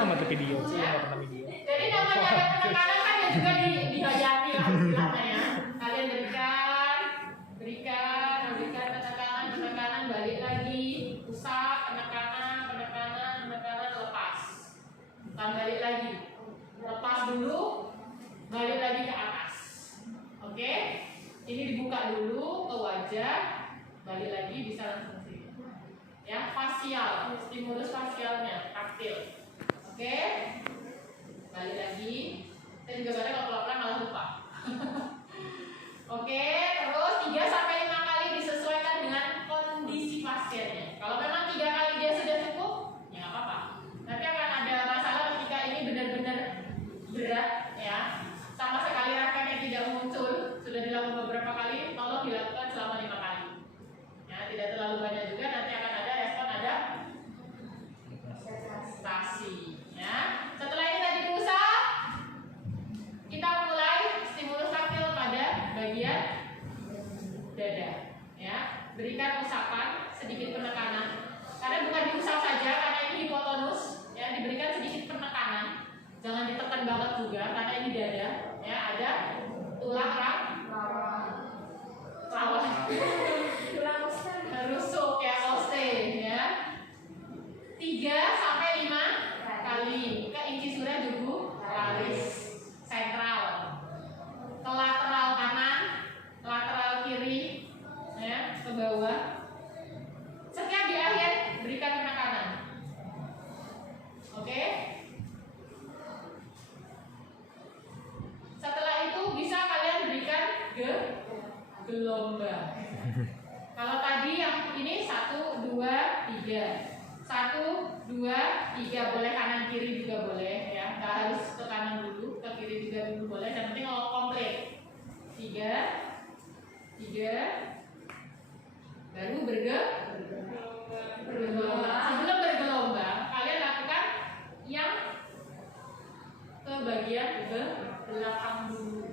amat tuh video sih, nggak pernah video. Jadi namanya ada penekanan kan ya juga dihayati lah istilahnya ya. Kalian berikan penekanan, balik lagi, pusat, penekanan, lepas. Bukan balik lagi, lepas dulu, balik lagi ke atas. Oke, ini dibuka dulu ke wajah, balik lagi bisa langsung sini. Ya, fasial, stimulus fasialnya, taktil. Oke, balik lagi. Saya juga kadang kalau pelan-pelan malah lupa. Oke, terus 3-5 kali disesuaikan dengan kondisi pasiennya. Kalau memang 3 kali dia sudah cukup, ya nggak apa-apa. Tapi akan ada masalah ketika ini benar-benar berat, ya. Sama sekali refleksnya tidak muncul, sudah dilakukan beberapa kali, tolong dilakukan selama 5 kali. Ya, tidak terlalu banyak juga, nanti akan ada respon, ada stasi. Ya. Setelah ini tadi pusat, kita mulai stimulus taktil pada bagian dada. Ya, berikan usapan, sedikit penekanan. Karena bukan diusap saja, karena ini hipotonus. Ya, diberikan sedikit penekanan. Jangan ditekan banget juga, karena ini dada. Ya, ada tulang rawan. Tulang rusuk ya, oste. Ya. 3-5 kali ke incisura jugularis sentral, ke lateral kanan, lateral kiri, ya, ke bawah. Setiap di akhir berikan penekanan. Oke. Setelah itu bisa kalian berikan gelombang. Kalau tadi yang ini 1, 2, 3. 1, 2, 3, boleh kanan kiri juga boleh ya, nggak harus ke kanan dulu, ke kiri juga dulu boleh, yang penting kalau komplit. 3, baru bergelombang. Sebelum bergelombang, kalian lakukan yang ke bagian belakang dulu.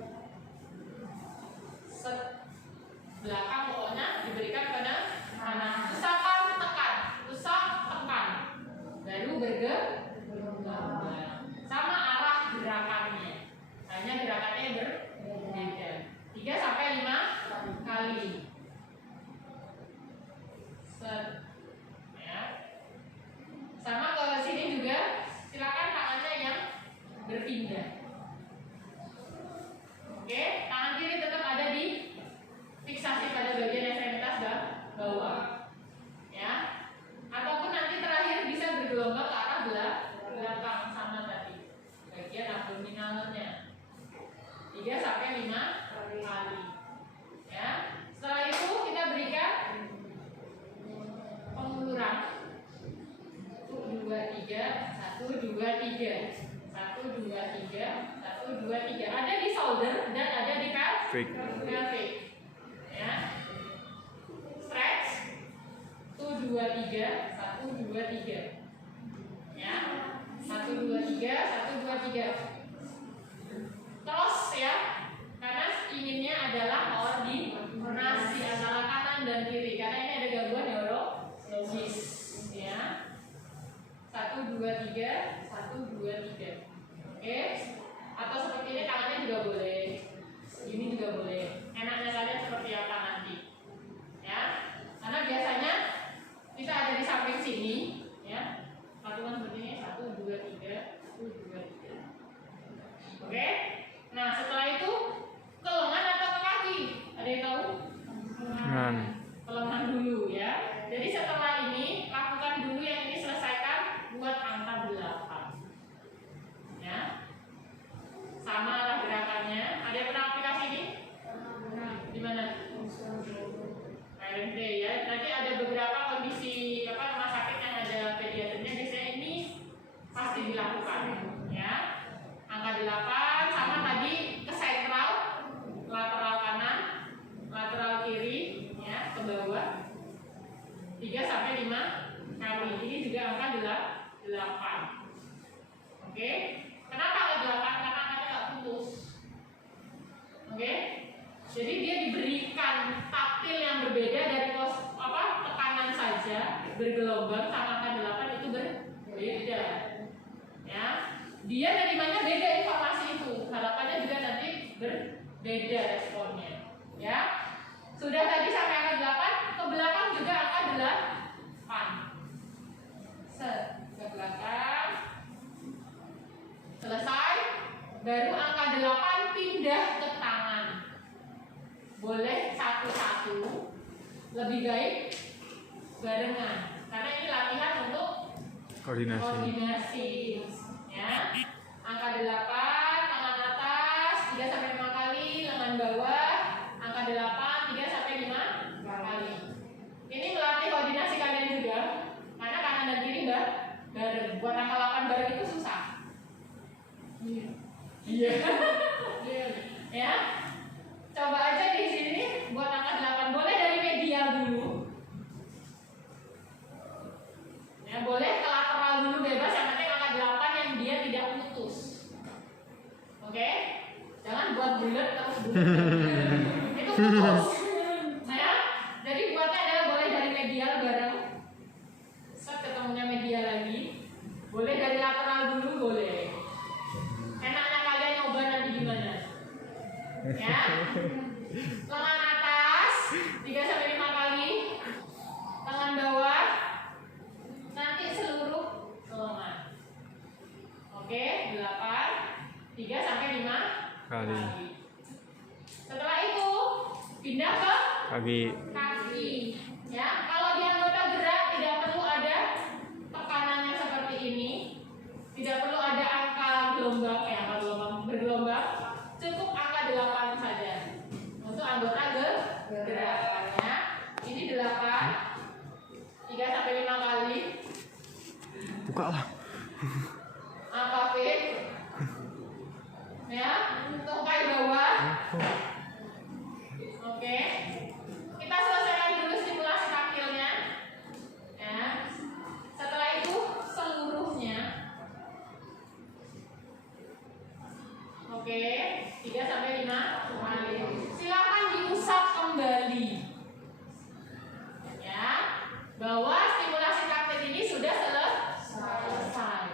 Belakang pokoknya diberikan pada kanan. Usapan tekan, baru bergelombang. Sama arah gerakannya, hanya gerakannya berbeda. 3-5 kali. Ya. Sama ke sini juga, silakan tangannya yang berpindah. Oke, tangan kiri tetap ada di fiksasi pada bagian ekstremitas bawah. Ya. Ataupun nanti terakhir bisa bergelombang ke arah belakang sama tadi, bagian abdominalnya. 3-5 kali. Ya. Setelah itu kita berikan penguluran. 1, 2, 3, 1, 2, 3. 1, 2, 3, 1, 2, 3. Ada di shoulder dan ada di pelvic. Ya. Stretch. 1, 2, 3, 1, 2, 3. Ya. 1, 2, 3, 1, 2, 3. Terus ya, karena inginnya adalah koordinasi antara kanan dan kiri, karena ini ada gangguan neurologis. Ya. 1, 2, 3, 1, 2, 3. Oke. Atau seperti ini tangannya juga boleh. Ini juga boleh. Enaknya kalian seperti apa nanti? Ya. Karena biasanya kita ada di samping sini, ya. Lakukan seperti ini, 1, 2, 3, 1, 2, 3. Oke. Nah, setelah itu ke lengan atau ke kaki? Ada yang tahu? Ke lengan dulu ya. Jadi setelah ini lakukan dulu yang ini, selesaikan buat angka 8. Ya. Sama lah gerakannya. Ada yang pernah aplikasi ini? Di mana? RMD ya. Nanti ada beberapa kondisi rumah sakit yang ada pediaternya, biasanya ini pasti dilakukan. Ya. Angka 8 sama tadi ke sentral, lateral kanan, lateral kiri, ya, ke bawah. 3-5 kali. Ini juga angka 8. Oke. Kenapa angka 8? Karena angkanya nggak putus. Oke. Jadi dia diberikan taktil yang berbeda dari tekanan saja, bergelombang, sama angka 8 itu berbeda. Ya. dia nerimanya beda informasi itu. Harapannya juga nanti berbeda responnya. Ya. Sudah tadi sampai angka 8, ke belakang juga angka 8. Ke belakang. Selesai. Baru angka 8 pindah ke tangan. Boleh satu-satu, lebih baik barengan. Karena ini latihan untuk koordinasi. Ya. Angka 8, tangan atas 3 sampai 5 kali, lengan bawah. Angka 8, 3 sampai 5 kali. Ini melatih koordinasi kalian juga. Karena kanan dan kiri bareng. Buat angka 8 bareng itu susah. Iya. Ya. Coba aja di sini buat angka 8. Boleh dari medial dulu. Ya, boleh ke lateral dulu bebas, yang penting angka 8 yang dia tidak putus. Oke? Jangan buat bulat terus bulat. Itu putus. Ya. Jadi buatnya adalah boleh dari medial bareng. Set ketemunya medial lagi. Boleh dari lateral dulu, boleh. Enaknya kalian nyoba nanti gimana? Ya. Lengan atas 3 sampai 5 kali. Lengan bawah nanti seluruh lengan. Oke, 8 3 sampai 5 kali. Setelah itu pindah ke kaki. Ya, kalau di anggota gerak tidak perlu ada tekanannya seperti ini. Tidak perlu ada angka gelombang, angka bergelombang. Cukup angka 8 saja untuk anggota gerakannya. Ini 8 3 sampai 5 kali. Buka lah. Angka fit. Ya, tungkai bawah. Oke. Kita selesaikan dulu stimulasi taktilnya. Ya. Setelah itu seluruhnya. Oke, 3 sampai 5 kali. Silakan diusap kembali. Ya, bahwa stimulasi taktil ini sudah selesai.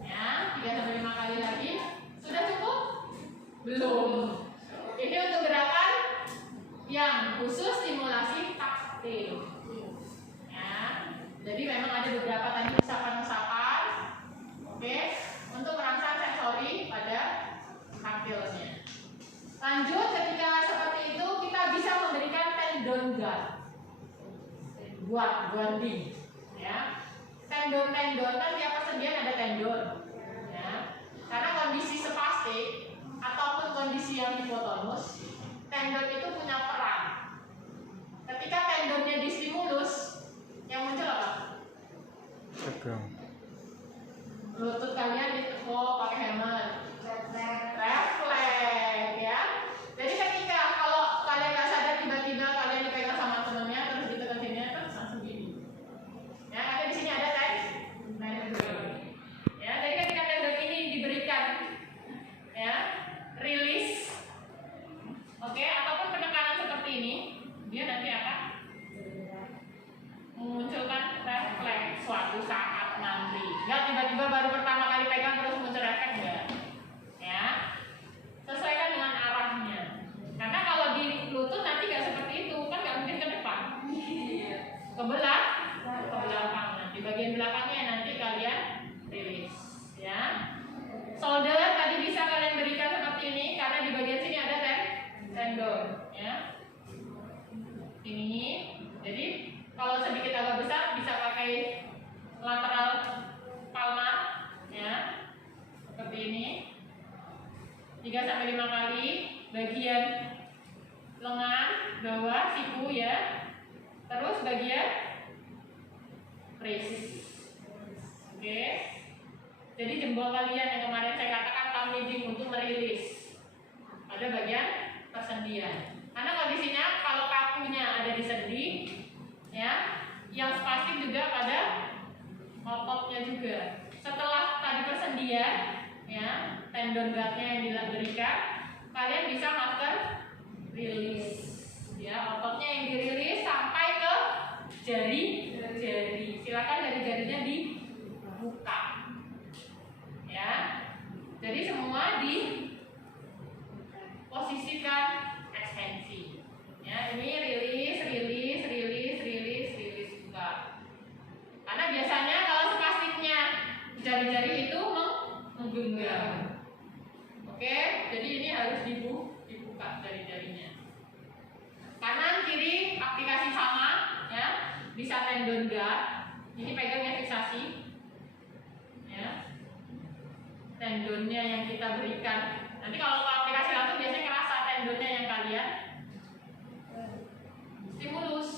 Ya, 3 sampai 5 kali lagi. Sudah cukup? Belum. Ini untuk gerakan yang khusus stimulasi taktil. Ya, jadi memang ada beberapa tadi usapan-usapan. Oke, untuk merangsang sensori pada taktilnya. Lanjut, ketika seperti itu kita bisa memberikan tendon guard. Guarding. Ya. Tendon-tendon kan tiap persendian ada tendon. Ya. Karena kondisi spastik ataupun kondisi yang hipotonus, tendon itu punya peran. Ketika tendonnya distimulus, yang muncul apa? Tegang. Lutut kalian ditekuk pakai helmet. Refleks, ya. Jadi ketika kalau kalian nggak sadar tiba-tiba kalian dipegang sama temennya terus ditekan sini terus langsung gini. Ya, ada di sini ada tendon. Ya, jadi ketika tendon ini diberikan, ya, rilis, oke, ataupun penekanan seperti ini, dia nanti akan memunculkan refleks suatu saat nanti. Nggak tiba-tiba baru pertama kali pegang terus muncul refleks, enggak. Ya, sesuaikan dengan arahnya. Karena kalau di lutut nanti nggak seperti itu, kan nggak mungkin ke depan. Ke belakang. Nah, di bagian belakangnya nanti kalian rilis. Ya. Shoulder tadi bisa kalian berikan seperti ini karena di bagian sini ada tendon. Ya. Ini. Jadi kalau sedikit agak besar bisa pakai lateral palmar, ya, seperti ini. 3 sampai 5 kali bagian lengan bawah siku, ya. Terus bagian wrist. Oke. Jadi jempol kalian yang kemarin saya katakan thumb leading untuk merilis pada bagian persendian. Karena kondisinya kalau kakunya ada di sendi, ya, yang spastik juga pada ototnya juga. Setelah tadi persendian, ya, tendon guardnya yang diberikan, kalian bisa master rilis, ya, ototnya yang dirilis sampai ke jari-jari. Silakan jari-jarinya dibuka, ya. rendah. Ini pegangnya fiksasi, ya. Tendonnya yang kita berikan. Nanti kalau aplikasi langsung biasanya kerasa tendonnya yang kalian stimulus.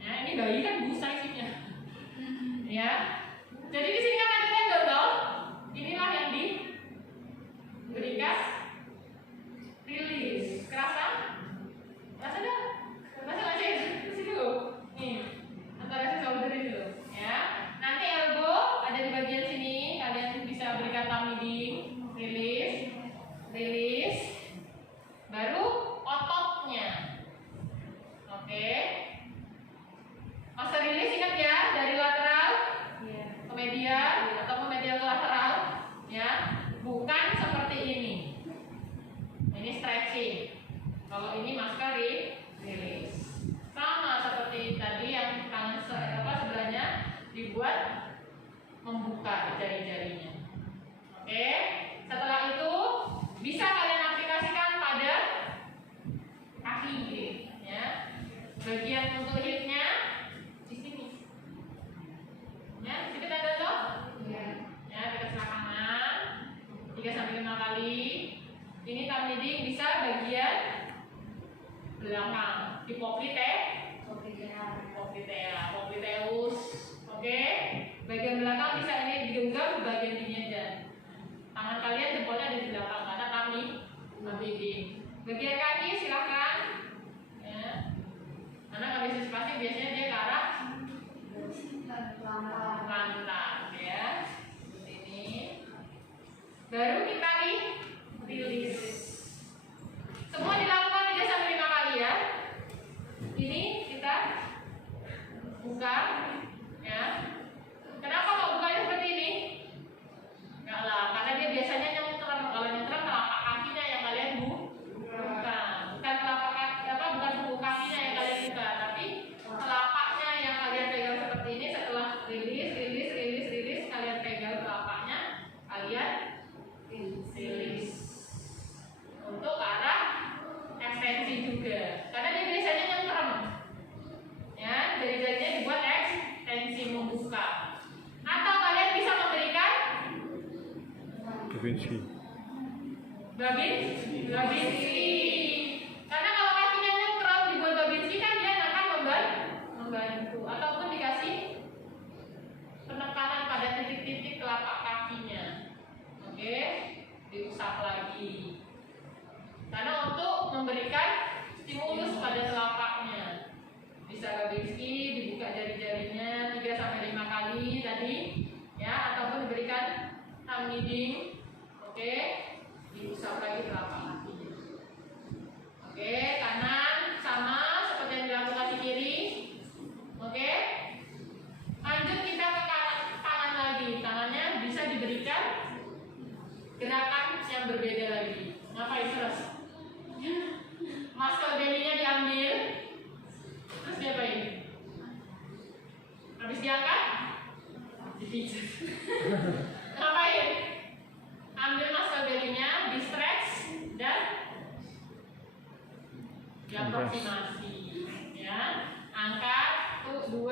Ya, ini bayi kan busa isinya. Ya. Jadi di sini kan ada tendon toh. Inilah yang diberikan rilis. Kerasa? Kerasa enggak? Kerasa enggak sih? Sini dulu. Nih. Antara si shoulder ini dulu, ya. Nanti elbow ada di bagian sini. Kalian bisa berikan thumb leading, rilis, rilis. Baru ototnya. Oke. Masa rilis ingat ya, dari lateral ke medial atau ke medial ke lateral, ya. Bukan seperti ini. Ini stretching. Kalau ini masker rilis. Sama seperti tadi yang tangan sebelahnya dibuat membuka jari-jarinya. Oke. Setelah itu bisa kalian aplikasikan pada kaki, ya. Bagian untuk hipnya di sini. Ya, sedikit ada toh? Ya, kita sebelah kanan 3-5 kali. Ini thumb leading bisa bagian belakang di popliteus. Oke. Bagian belakang bisa ini digenggam bagian ini aja. Tangan kalian jempolnya ada di belakang karena kami leading. Bagian kaki silakan. Ya. Karena kami antisipasi biasanya dia ke arah lantar, ya. Seperti ini. Baru kita rilis. Semua dilakukan 3-5 kali ya. Ini kita buka, ya. Kenapa kok bukanya seperti ini? Enggak lah, karena dia biasanya nyentram. Kalau nyentram telapak kakinya yang kalian buka. Bukan telapak kaki, bukan buku kakinya yang kalian buka, tapi telapaknya yang kalian pegang seperti ini. Setelah rilis, kalian pegang telapaknya, kalian rilis. Untuk ke arah ekstensi juga. Karena dia biasanya nyentram. Ya, jari-jarinya dibuat ekstensi membuka. Atau kalian bisa memberikan Babinski. Karena kalau kakinya nyentram dibuat Babinski kan dia akan membantu. Ataupun dikasih penekanan pada titik-titik telapak kakinya. Oke, diusap lagi. Karena untuk memberikan stimulus pada telapaknya. Bisa Babinski, dibuka jari-jarinya 3-5 kali tadi, ya, ataupun diberikan thumb leading. Oke, diusap lagi telapak kakinya. Oke, kanan sama seperti yang dilakukan di kiri. Oke, lanjut kita ke tangan lagi. Tangannya bisa diberikan gerakan yang berbeda lagi. Ngapain terus? Muscle belly-nya diambil. Terus diapain? Habis diangkat? Dipijat. Ngapain? Ambil muscle belly-nya, di stretch dan diaproksimasi, ya. Angkat, 2, 3.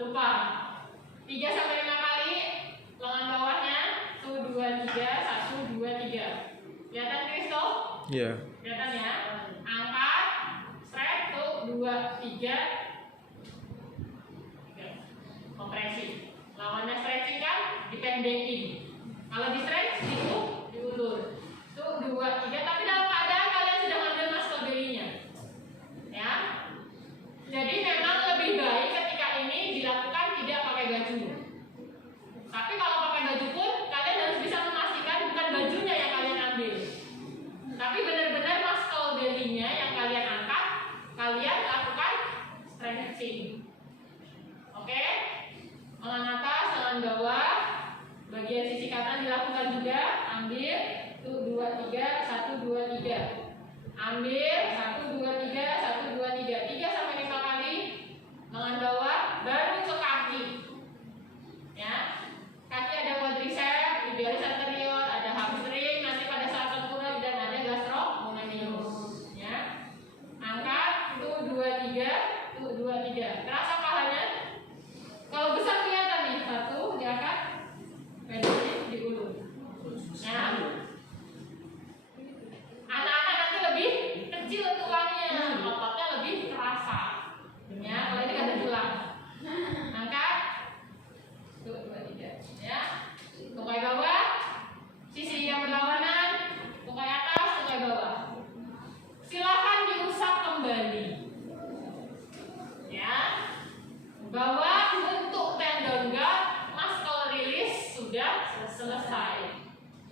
Lupa. 3-5 kali lengan bawahnya, 2, 3, 1, 2, 3. Kelihatan Kristo? Iya. Kelihatan ya? Angkat, stretch, 2, 3. Kompresi. Lawannya stretching kan dipendekin. Kalau di stretch itu diulur. 2, 3. Tapi dalam keadaan kalian sudah ambil muscle belly-nya, ya. Jadi memang lebih baik ketika ini dilakukan tidak pakai baju. Tapi kalau pakai baju pun kalian harus bisa memastikan bukan bajunya yang kalian ambil, tapi benar-benar muscle belly-nya yang kalian angkat, kalian lakukan stretching. Oke? Lengan atas, lengan bawah, bagian sisi kanan dilakukan juga. Ambil, 2, 3, 1, 2, 3. Ambil, 1, 2, 3, 1, 2, 3. 3-5 kali. Lengan bawah, baru ke kaki. Ya, kaki ada quadriceps, tibialis anterior, ada hamstring, nanti pada saat tengkurap dan ada gastrocnemius. Ya, angkat, 2, 3, 2, 3. Ya, tungkai bawah, sisi yang berlawanan, tungkai atas, tungkai bawah. Silakan diusap kembali. Ya, bahwa untuk tendon guard muscle release sudah selesai.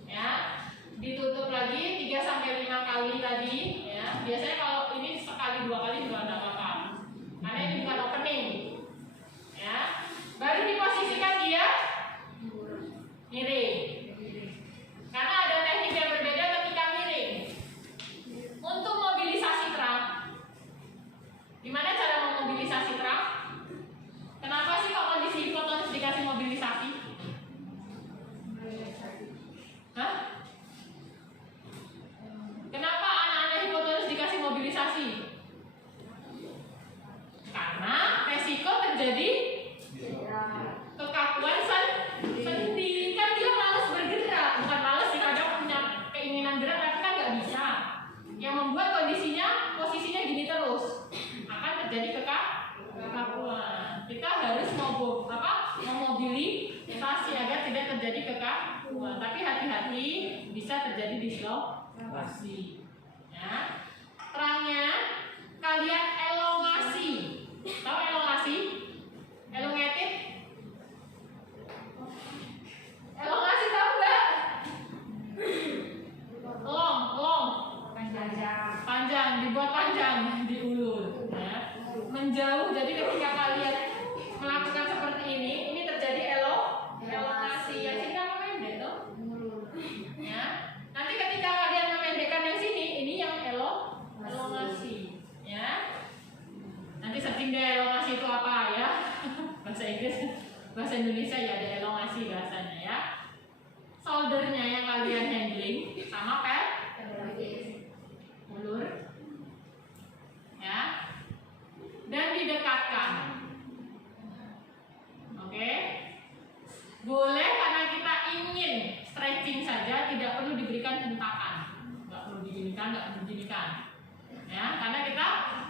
Ya, ditutup lagi 3 sampai 5 kali tadi. Ya, biasanya kalau ini sekali 2 kali juga tidak apa-apa, karena ini bukan opening. Ya, baru diposisikan dia miring. Karena ada teknik yang berbeda ketika miring. Untuk mobilisasi terang, gimana cara memobilisasi terang? Kenapa sih kok kondisi hipotonus dikasih mobilisasi? Hah? Kenapa anak-anak hipotonus dikasih mobilisasi? Karena resiko terjadi kekakuan sendi. Kan dia malas bergerak, bukan malas sih, kadang punya keinginan gerak tapi kan nggak bisa. Yang membuat posisinya gini terus akan terjadi kekakuan. Kita harus memobilisasi agar tidak terjadi kekakuan. Tapi hati-hati, bisa terjadi dislokasi. Ya. Terangnya kalian elongasi. Tahu elongasi? Elongated? Elongasi tahu nggak? Long. Panjang, dibuat panjang, diulur. Ya. Menjauh. Jadi ketika kalian melakukan seperti ini terjadi elongasi. Yang sini apa pendek tuh? Ya. Nanti ketika kalian memendekkan yang sini, ini yang elongasi. Ya. Nanti searching deh elongasi itu apa ya? Bahasa Inggris, bahasa Indonesia ya ada elongasi bahasanya ya. Shouldernya yang kalian handling sama ulur, ya, dan didekatkan. Oke, boleh karena kita ingin stretching saja, tidak perlu diberikan hentakan, nggak perlu diginikan, nggak perlu diginikan. Ya, karena kita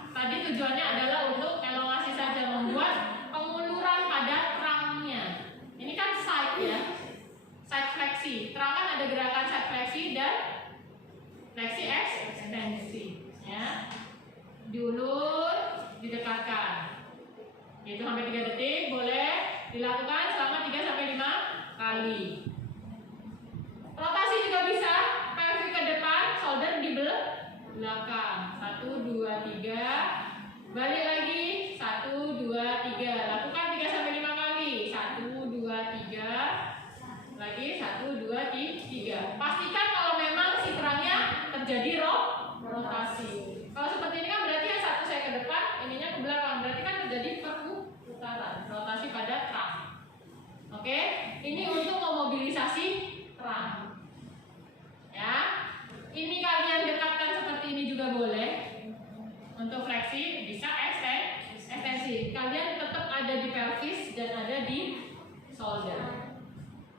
tadi tujuannya adalah untuk elongasi saja, membuat penguluran pada terangnya. Ini kan side ya, side fleksi. Terang kan ada gerakan side fleksi dan fleksi ekstensi. Ya, diulur, didekatkan. Itu sampai 3 detik, boleh dilakukan selama 3 sampai 5 kali. Rotasi juga bisa, pelvis ke depan, shoulder di belakang. 1, 2, 3. Balik lagi. 1, 2, 3. Lakukan 3 sampai 5 kali. 1, 2, 3. Lagi 1, 2, 3. Pastikan kalau memang si terangnya terjadi rotasi. Kalau seperti ini kan berarti yang satu saya ke depan, ininya ke belakang. Berarti kan terjadi perputaran, rotasi pada terang. Oke, ini untuk memobilisasi terang. Ya, ini kalian dekatkan seperti ini juga boleh. Untuk fleksi bisa ekstensi. Kalian tetap ada di pelvis dan ada di shoulder.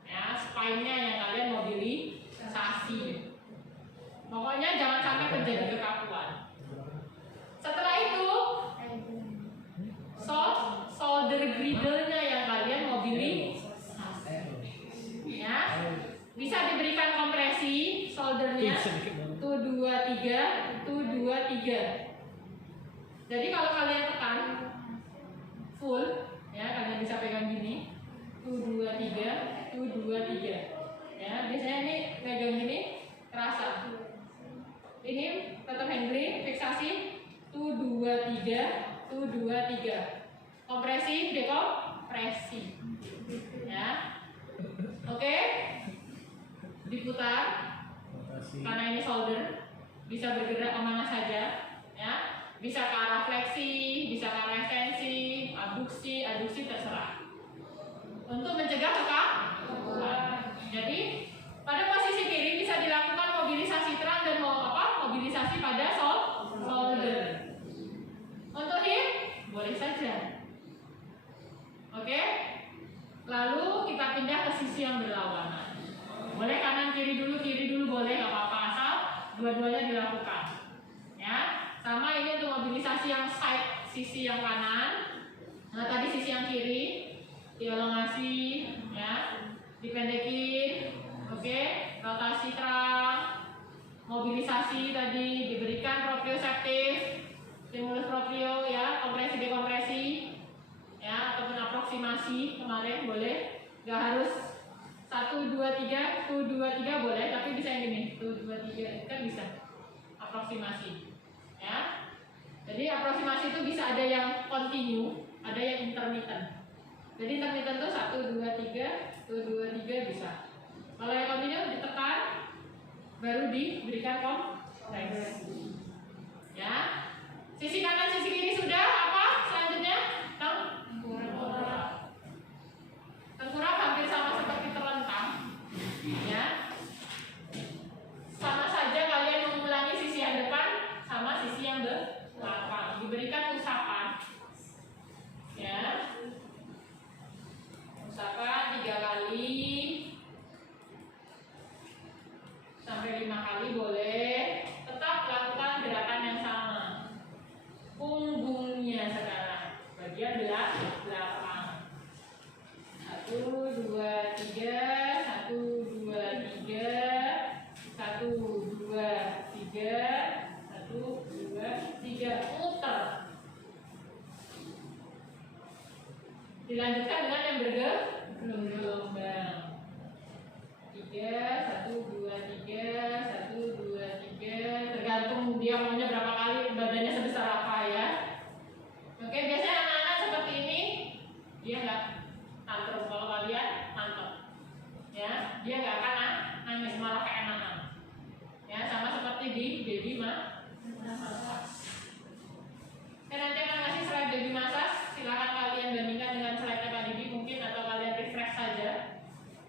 Ya, spine-nya yang kalian mobilisasi. Pokoknya jangan sampai terjadi kekakuan. Setelah itu, shoulder girdle-nya yang kalian mobilisasi. Ya, bisa diberikan kompresi shoulder-nya. 1, 2, 3, 1, 2, 3. Jadi kalau kalian tekan full, ya kalian bisa pegang gini. 1, 2, 3, 1, 2, 3. Ya, biasanya ini pegang gini terasa. Ini tetap handling, fiksasi. 1, 2, 3, 1, 2, 3. Kompresi, dekompresi. Ya. Oke. Diputar. Karena ini shoulder, bisa bergerak kemana saja. Ya. Bisa ke arah fleksi, bisa ke arah ekstensi, aduksi terserah. Untuk mencegah kekakuan. Jadi pada posisi kiri bisa dilakukan mobilisasi terang dan mobilisasi pada shoulder. Untuk hip boleh saja. Oke. Lalu kita pindah ke sisi yang berlawanan. Boleh kanan kiri dulu boleh, nggak apa-apa, asal dua-duanya dilakukan. Ya. Sama ini untuk mobilisasi yang side, sisi yang kanan. Nah tadi sisi yang kiri, dielongasi, ya. proprio ya, kompresi dekompresi ya, ataupun aproksimasi kemarin boleh. Gak harus 1 2 3 1 2 3 boleh, tapi bisa yang gini 1 2 3 kan bisa aproksimasi ya. Jadi aproksimasi itu bisa ada yang continue, ada yang intermittent. Jadi intermittent itu 1 2 3 1 2 3 bisa. Kalau yang continue ditekan baru diberikan kompresi ya. Sisi kanan sisi kiri sudah. Apa selanjutnya? Tengkurap. Tengkurap hampir sama seperti terlentang ya. Sama saja kalian mengulangi sisi yang depan sama sisi yang belakang. Diberikan usapan ya, usapan 3 kali sampai 5 kali boleh. Tetap lakukan gerakan yang sama. Punggungnya sekarang bagian belakang. 1 2 3 1 2 3 1 2 3 1 2 3 muter. Dilanjutkan dengan yang bergelombang. 3 1 2 3 1 2 3, tergantung dia maunya berapa kali, badannya sebesar apa ya. Oke, biasanya anak-anak seperti ini dia nggak tantrum. Kalau kalian mantap ya, dia nggak akan nangis, malah keenakan ya, sama seperti di baby massage. Saya nanti akan ngasih slide baby massage, silahkan kalian bandingkan dengan slide Kak Didi mungkin, atau kalian refresh saja.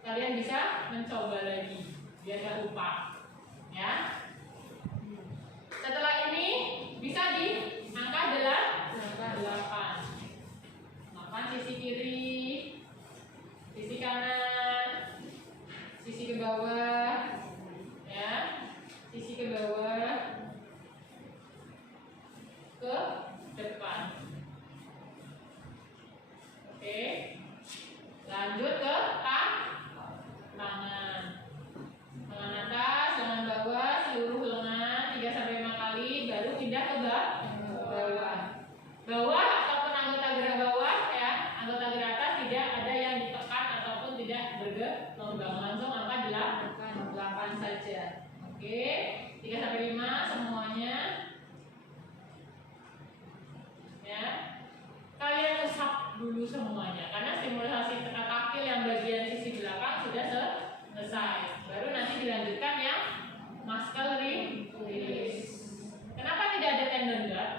Kalian bisa mencoba lagi biar nggak lupa ya. Setelah ini bisa di angka 8 sisi kiri, sisi kanan, sisi ke bawah ya, sisi ke bawah, ke depan. Oke, lanjut ke tangan atas, lengan bawah, seluruh lengan 3-5 kali, baru pindah ke bawah ataupun anggota gerak bawah ya. Anggota gerak atas tidak ada yang ditekan ataupun tidak bergelombang, langsung angka 8 saja. Oke, 3-5 semuanya ya. Kalian usap dulu semuanya karena stimulasi tekan taktil yang bagian sisi belakang sudah selesai. Baru nanti dilanjutkan yang muscle release. Kenapa tidak ada tendon guard?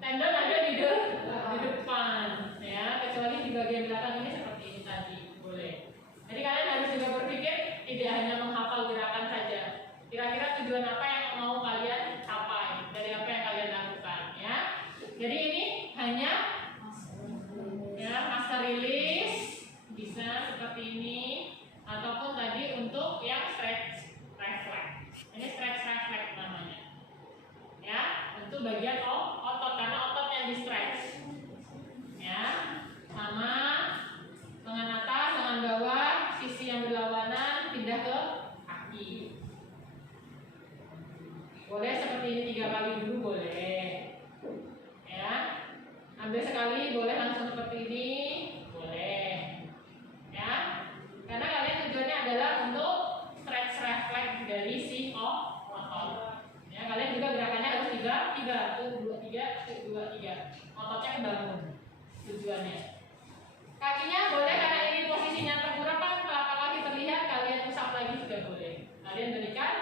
Tendon ada di depan ya, kecuali di bagian belakang ini seperti ini tadi boleh. Jadi kalian harus juga berpikir tidak hanya menghafal gerakan saja. Kira-kira tujuan apa yang mau kalian capai dari apa yang kalian lakukan ya. Jadi ini hanya ya, muscle release bisa seperti ini, ataupun tadi untuk yang stretch reflex. Ini stretch reflex namanya ya, untuk bagian otot karena otot yang di stretch ya. Sama lengan atas, lengan bawah, sisi yang berlawanan pindah ke kaki. Boleh seperti ini 3 kali dulu boleh ya. Ambil sekali boleh, langsung seperti ini boleh ya. Karena kalian tujuannya adalah untuk stretch reflex dari si otot ya. Kalian juga gerakannya harus 3 1 2 3 1 2 3, ototnya kebangun tujuannya. Kakinya boleh, karena ini posisinya tengkurap kan, telapak kaki terlihat, kalian usap lagi juga boleh. Kalian berikan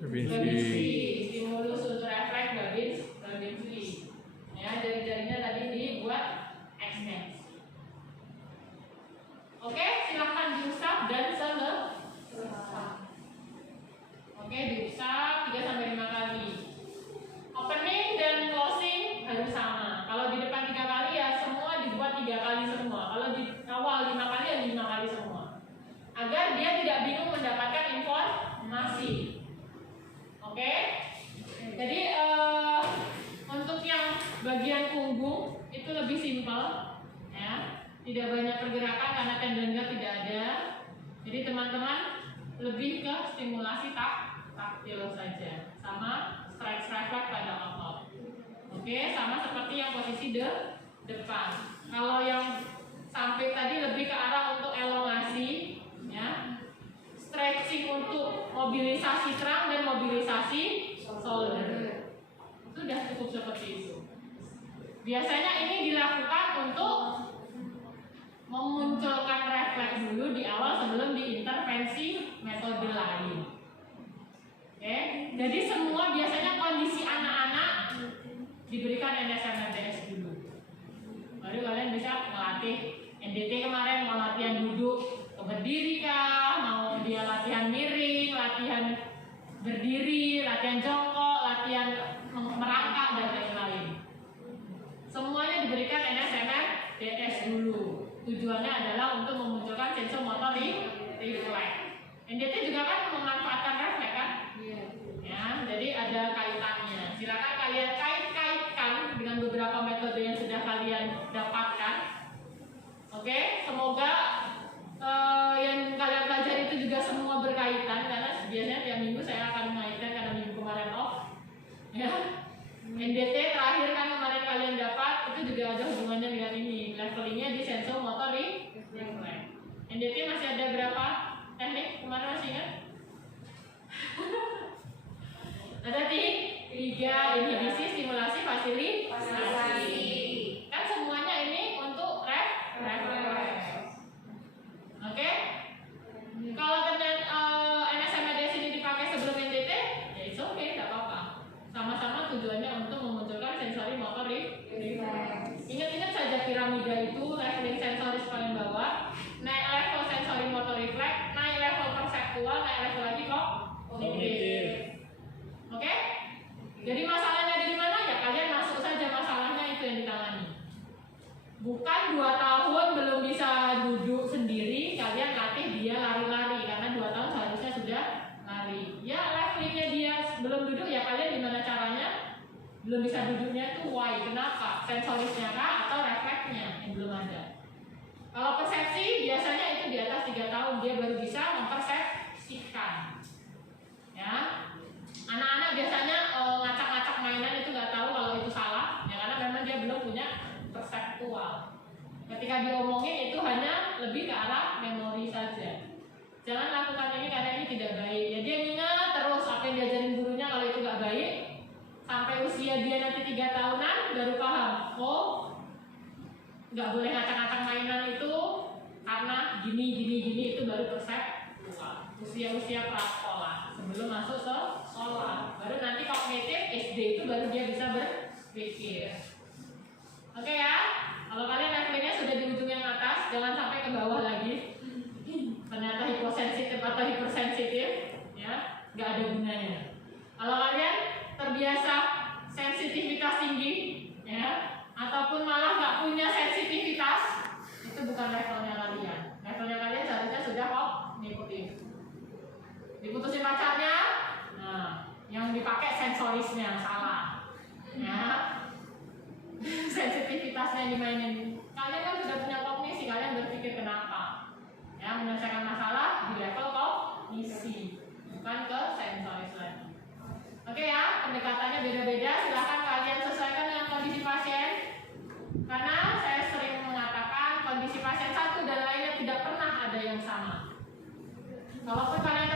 Babinski, stimulus untuk refleks Babinski ya. Jari-jarinya tadi dibuat ekstensi. Oke, silahkan diusap dan selesai. Oke, diusap 3-5 kali. Opening dan closing harus sama. Kalau di depan 3 kali ya semua dibuat 3 kali semua. Kalau di awal 5 kali ya 5 kali semua. Agar dia tidak bingung mendapatkan informasi. Oke? Jadi untuk yang bagian punggung itu lebih simpel ya. Tidak banyak pergerakan karena tendonnya tidak ada. Jadi teman-teman lebih ke stimulasi taktil saja. sama stretch reflex pada otot. Oke, sama seperti yang posisi depan. Kalau yang samping tadi lebih ke arah untuk elongasi, ya. Stretching untuk mobilisasi trunk dan mobilisasi shoulder. Sudah cukup seperti itu. Biasanya ini dilakukan untuk memunculkan refleks dulu di awal sebelum diintervensi metode lain. Oke, jadi semua biasanya kondisi anak-anak diberikan NSMRDS dulu. Baru kalian bisa melatih. NDT kemarin mau latihan duduk ke berdiri kah, mau dia latihan miring, latihan berdiri, latihan jongkok, latihan merangkak dan lain-lain. Semuanya diberikan NSMRDS dulu. Tujuannya adalah untuk memunculkan sensomotorik refleks. NDT juga kan memanfaatkan refleks kan? Ya, jadi ada kaitannya. Silakan kalian kaitkan dengan beberapa metode yang sudah kalian dapatkan. Oke, semoga yang kalian pelajari itu juga semua berkaitan, karena biasanya tiap minggu saya akan mengaitkan karena minggu kemarin off. Ya, NDT terakhir kan kemarin kalian dapat itu juga ada hubungannya dengan ini, levelingnya di sensomotorik refleks. NDT masih ada berapa teknik kemarin masih ingat? Ada 3, inhibisi, stimulasi, fasilitasi. Kan semuanya ini untuk refleks. Oke? Kalau dengan NSMRDS ini dipakai sebelum NDT, ya it's okay, tidak apa-apa. Sama-sama tujuannya untuk memunculkan sensori motorik refleks. Ingat-ingat saja piramida itu, leveling sensoris paling bawah, naik level sensori motor refleks, naik level perseptual, naik level lagi kok kognitif. Oke? Jadi masalahnya ada di mana ya? Kalian masuk saja masalahnya itu yang ditangani. Bukan 2 tahun belum bisa duduk sendiri, kalian latih dia lari-lari karena 2 tahun seharusnya sudah lari. Ya levelingnya dia belum duduk ya kalian gimana caranya? Belum bisa duduknya itu why? Kenapa? Sensorisnya kah atau refleksnya yang belum ada? Kalau persepsi biasanya itu di atas 3 tahun dia baru bisa mempersepsikan. Ya. Anak-anak biasanya ngacak-ngacak mainan itu nggak tahu kalau itu salah, ya karena memang dia belum punya perseptual. Ketika diomongin itu hanya lebih ke arah memori saja. Jangan lakukan ini karena ini tidak baik. Ya dia ingat terus apa yang diajarin gurunya kalau itu nggak baik. Sampai usia dia nanti 3 tahunan baru paham. Oh, nggak boleh ngacak-ngacak mainan itu karena gini itu baru perseptual. Usia-usia prasekolah sebelum masuk ke sekolah. Baru nanti kognitif SD itu baru dia bisa berpikir. Oke ya, kalau kalian levelnya sudah di ujung yang atas, jangan sampai ke bawah lagi. Ternyata hiposensitif atau hipersensitif, ya, nggak ada gunanya. Kalau kalian terbiasa sensitivitas tinggi, ya, ataupun malah nggak punya sensitivitas, itu bukan levelnya kalian. Levelnya kalian seharusnya sudah kognitif. Diputusin pacarnya, nah, yang dipakai sensorisnya salah, ya. Sensitivitasnya dimainin. Kalian kan sudah punya kognisi, kalian berpikir kenapa? Ya, menyelesaikan masalah di level kognisi, bukan ke sensoris lagi. Oke ya, pendekatannya beda-beda. Silahkan kalian sesuaikan dengan kondisi pasien. Karena saya sering mengatakan kondisi pasien satu dan lainnya tidak pernah ada yang sama. Kalaupun kalian